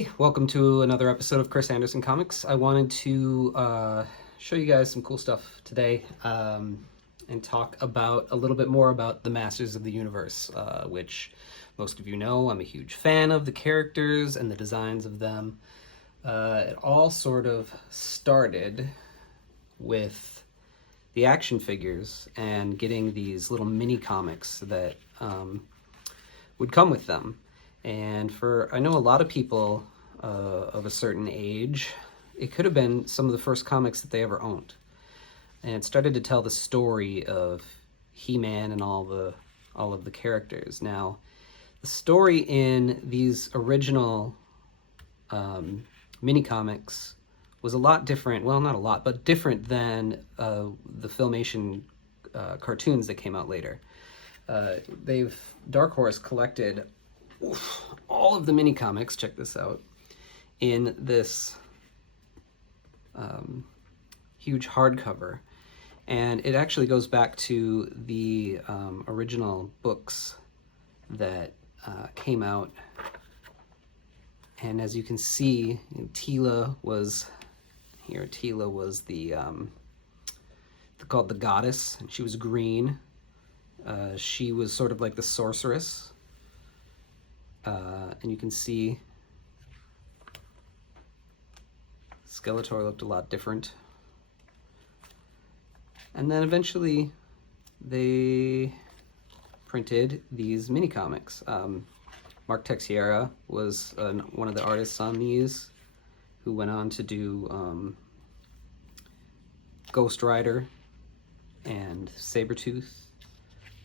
Hey, welcome to another episode of Chris Anderson Comics. I wanted to show you guys some cool stuff today and talk about a little bit more about the Masters of the Universe, which most of you know I'm a huge fan of the characters and the designs of them. It all sort of started with the action figures and getting these little mini comics that would come with them. And I know a lot of people of a certain age, it could have been some of the first comics that they ever owned. And it started to tell the story of He-Man and all of the characters. Now, the story in these original mini comics was a lot different. Well, not a lot, but different than the Filmation cartoons that came out later. Dark Horse collected all of the mini comics, check this out, in this huge hardcover. And it actually goes back to the original books that came out. And as you can see, Teela was the called the goddess, and she was green. She was sort of like the sorceress. And you can see Skeletor looked a lot different. And then eventually they printed these mini comics. Mark Texiera was one of the artists on these, who went on to do Ghost Rider and Sabretooth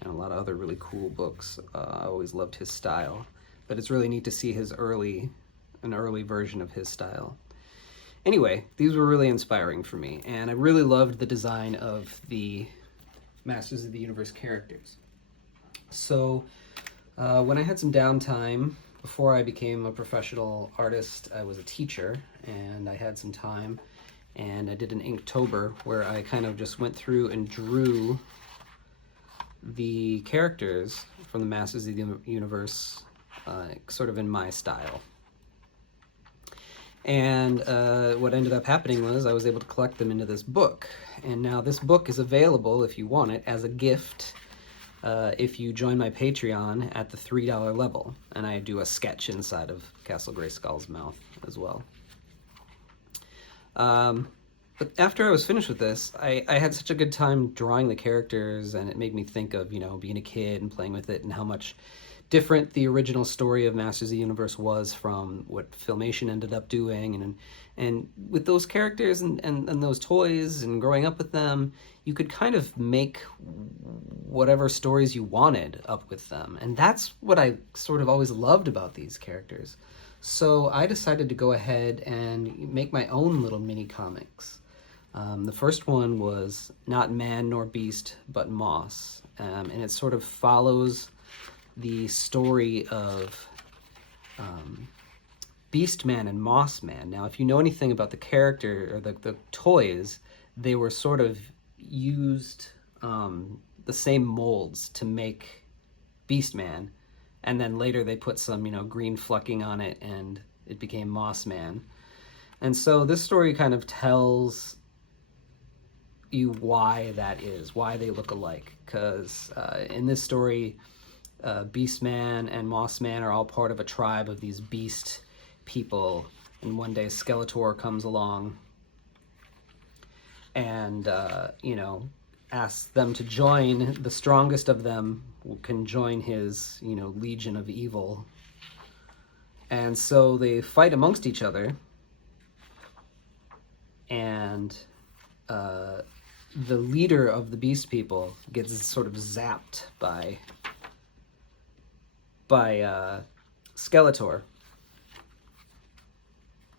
and a lot of other really cool books. I always loved his style. But it's really neat to see an early version of his style. Anyway, these were really inspiring for me, and I really loved the design of the Masters of the Universe characters. So when I had some downtime, before I became a professional artist, I was a teacher, and I had some time, and I did an Inktober where I kind of just went through and drew the characters from the Masters of the Universe sort of in my style. And what ended up happening was I was able to collect them into this book. And now this book is available, if you want it, as a gift if you join my Patreon at the $3 level. And I do a sketch inside of Castle Grayskull's mouth as well. But after I was finished with this, I had such a good time drawing the characters, and it made me think of, being a kid and playing with it and how much different the original story of Masters of the Universe was from what Filmation ended up doing. And with those characters and those toys and growing up with them, you could kind of make whatever stories you wanted up with them. And that's what I sort of always loved about these characters. So I decided to go ahead and make my own little mini comics. The first one was Not Man Nor Beast, but Moss. And it sort of follows the story of Beastman and Mossman. Now, if you know anything about the character or the toys, they were sort of used the same molds to make Beastman, and then later they put some, green flecking on it, and it became Mossman. And so this story kind of tells you why that is, why they look alike, because in this story, Beastman and Mossman are all part of a tribe of these beast people, and one day Skeletor comes along and asks them to join. The strongest of them can join his legion of evil, and so they fight amongst each other, and the leader of the beast people gets sort of zapped by Skeletor,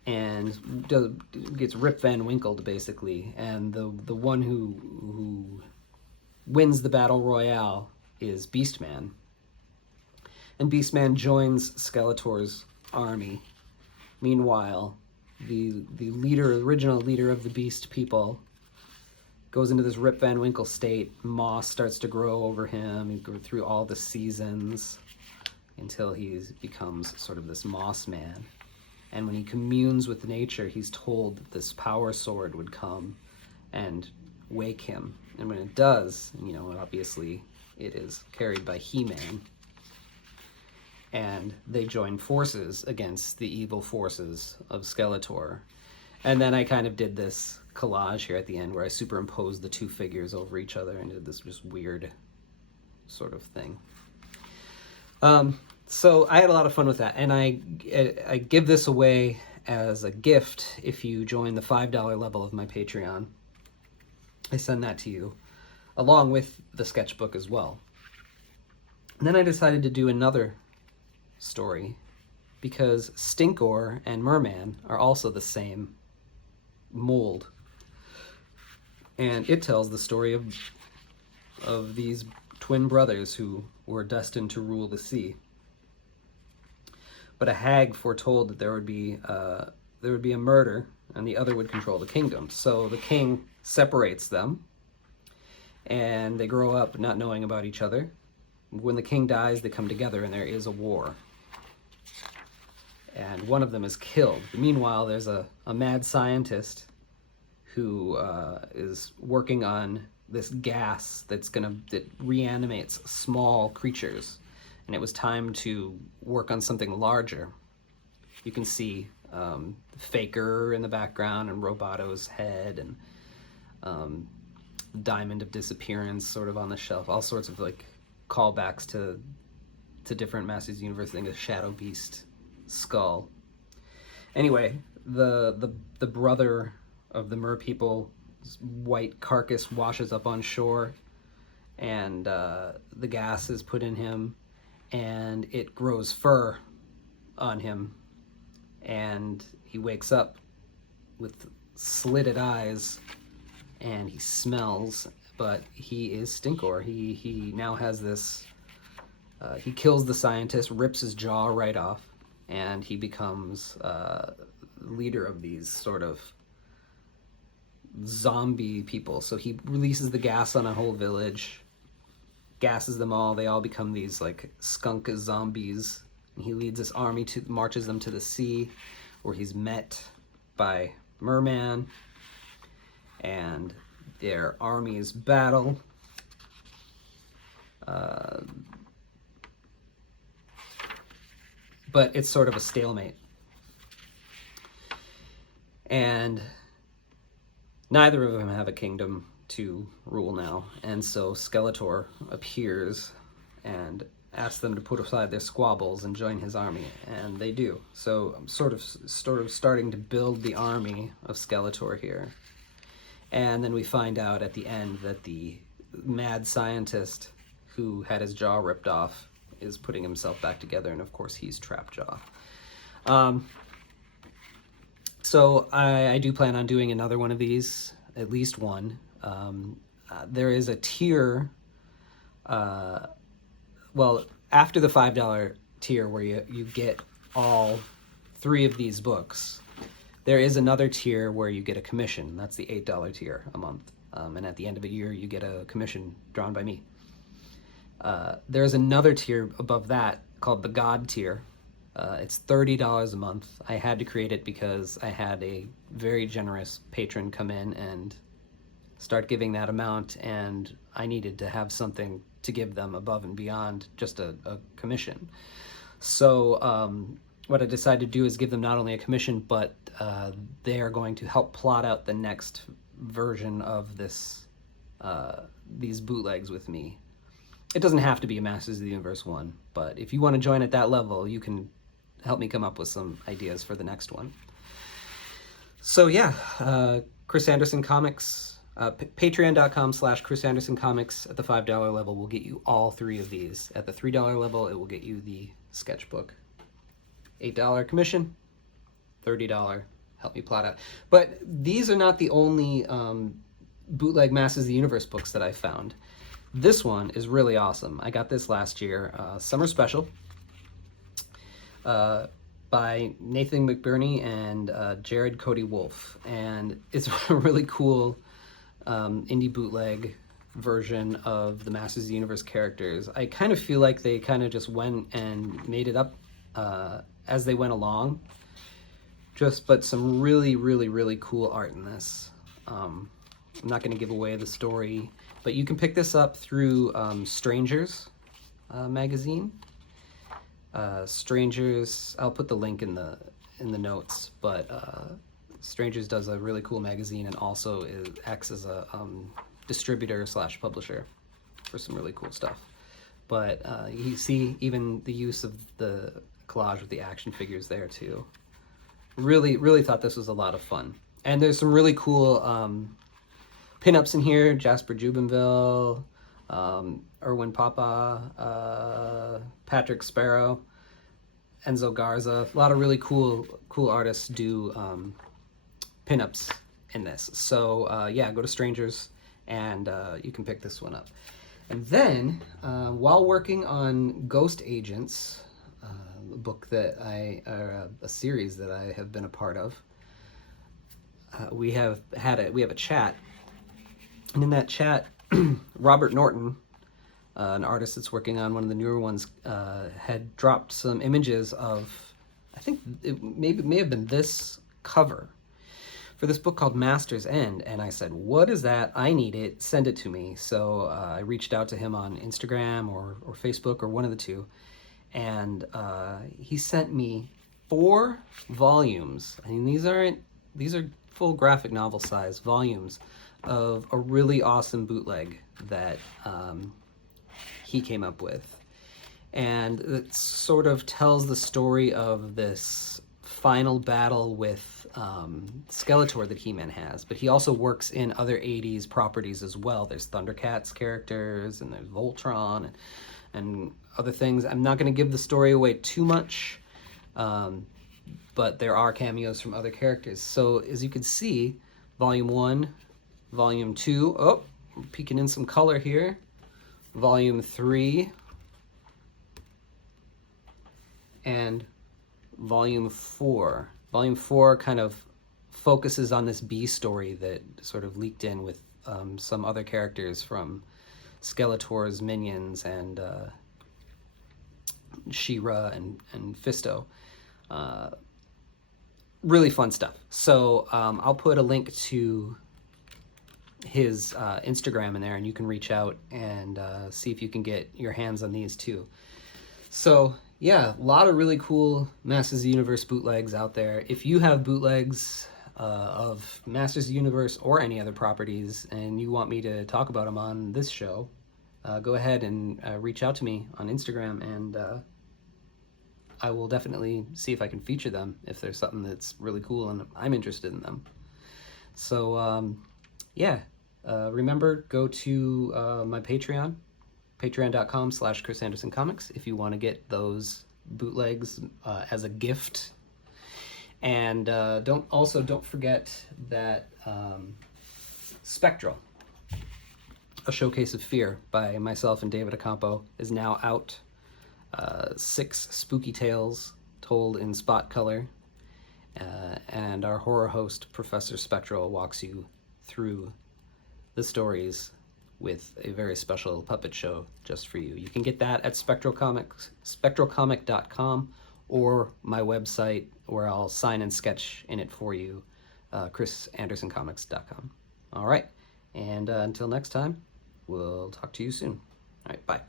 and gets Rip Van Winkled, basically. And the one who wins the battle royale is Beastman. And Beastman joins Skeletor's army. Meanwhile, the original leader of the beast people goes into this Rip Van Winkle state. Moss starts to grow over him. He goes through all the seasons until he becomes sort of this Moss Man. And when he communes with nature, he's told that this power sword would come and wake him. And when it does, you know, obviously it is carried by He-Man. And they join forces against the evil forces of Skeletor. And then I kind of did this collage here at the end where I superimposed the two figures over each other and did this just weird sort of thing. So I had a lot of fun with that, and I give this away as a gift if you join the $5 level of my Patreon. I send that to you, along with the sketchbook as well. And then I decided to do another story, because Stinkor and Merman are also the same mold. And it tells the story of these twin brothers who were destined to rule the sea. But a hag foretold that there would be a murder, and the other would control the kingdom. So the king separates them, and they grow up not knowing about each other. When the king dies, they come together, and there is a war. And one of them is killed. Meanwhile, there's a mad scientist who is working on this gas that reanimates small creatures. And it was time to work on something larger. You can see Faker in the background and Roboto's head and Diamond of Disappearance sort of on the shelf. All sorts of like callbacks to different Masters of the Universe things, a Shadow Beast skull. Anyway, the brother of the Mer people's white carcass washes up on shore, and the gas is put in him, and it grows fur on him, and he wakes up with slitted eyes, and he smells, but he is Stinkor. He now has this, he kills the scientist, rips his jaw right off, and he becomes leader of these sort of zombie people. So he releases the gas on a whole village, gasses them all. They all become these like skunk zombies. And he leads this army marches them to the sea, where he's met by Merman, and their armies battle. But it's sort of a stalemate. And neither of them have a kingdom to rule now, and so Skeletor appears and asks them to put aside their squabbles and join his army, and they do. So I'm sort of starting to build the army of Skeletor here. And then we find out at the end that the mad scientist who had his jaw ripped off is putting himself back together, and of course he's Trapjaw. So I do plan on doing another one of these, at least one. There is a tier, well, after the $5 tier where you get all 3 of these books, there is another tier where you get a commission. That's the $8 tier a month. And at the end of a year, you get a commission drawn by me. There's another tier above that called the God tier. It's $30 a month. I had to create it because I had a very generous patron come in and start giving that amount, and I needed to have something to give them above and beyond just a commission. So what I decided to do is give them not only a commission, but they are going to help plot out the next version of these bootlegs with me. It doesn't have to be a Masters of the Universe one, but if you want to join at that level, you can help me come up with some ideas for the next one. So yeah, Chris Anderson Comics, patreon.com/Chris Anderson Comics at the $5 level will get you all 3 of these. At the $3 level, it will get you the sketchbook. $8 commission, $30 help me plot out. But these are not the only bootleg Masters of the Universe books that I found. This one is really awesome. I got this last year, summer special, by Nathan McBurnie and Jared Cody Wolf, and it's a really cool indie bootleg version of the Masters of the Universe characters. I kind of feel like they kind of just went and made it up as they went along, but some really cool art in this. I'm not going to give away the story, but you can pick this up through Strangers magazine. Strangers, I'll put the link in the notes, but Strangers does a really cool magazine and also acts as a distributor / publisher for some really cool stuff. But you see even the use of the collage with the action figures there too. Really thought this was a lot of fun. And there's some really cool pinups in here. Jasper Jubinville, Erwin Papa, Patrick Sparrow, Enzo Garza. A lot of really cool artists do pinups in this. So yeah, go to Strangers and you can pick this one up. And then while working on Ghost Agents, a book that a series that I have been a part of, we have a chat, and in that chat, Robert Norton, an artist that's working on one of the newer ones, had dropped some images of, I think it may have been this cover for this book called Master's End, and I said, what is that? I need it, send it to me. So I reached out to him on Instagram or Facebook or one of the two, and he sent me 4 volumes. I mean, these are full graphic novel size volumes of a really awesome bootleg that he came up with. And it sort of tells the story of this final battle with Skeletor that He-Man has, but he also works in other 80s properties as well. There's Thundercats characters, and there's Voltron, and other things. I'm not going to give the story away too much, but there are cameos from other characters. So as you can see, Volume 1, Volume 2, oh, we're peeking in some color here, Volume 3, and Volume 4. Volume 4 kind of focuses on this B story that sort of leaked in with some other characters from Skeletor's minions and She-Ra and Fisto. Really fun stuff. So I'll put a link to his Instagram in there, and you can reach out and see if you can get your hands on these too. So yeah, a lot of really cool Masters of the Universe bootlegs out there. If you have bootlegs of Masters of the Universe or any other properties and you want me to talk about them on this show, go ahead and reach out to me on Instagram, and I will definitely see if I can feature them if there's something that's really cool and I'm interested in them. So yeah, remember, go to my Patreon, patreon.com/ChrisAndersonComics, if you want to get those bootlegs as a gift. And don't forget that Spectral, A Showcase of Fear by myself and David Acampo, is now out. 6 spooky tales told in spot color, and our horror host, Professor Spectral, walks you through the stories with a very special puppet show just for you. You can get that at spectralcomic.com, or my website, where I'll sign and sketch in it for you, chrisandersoncomics.com. All right, and until next time, we'll talk to you soon. All right, bye.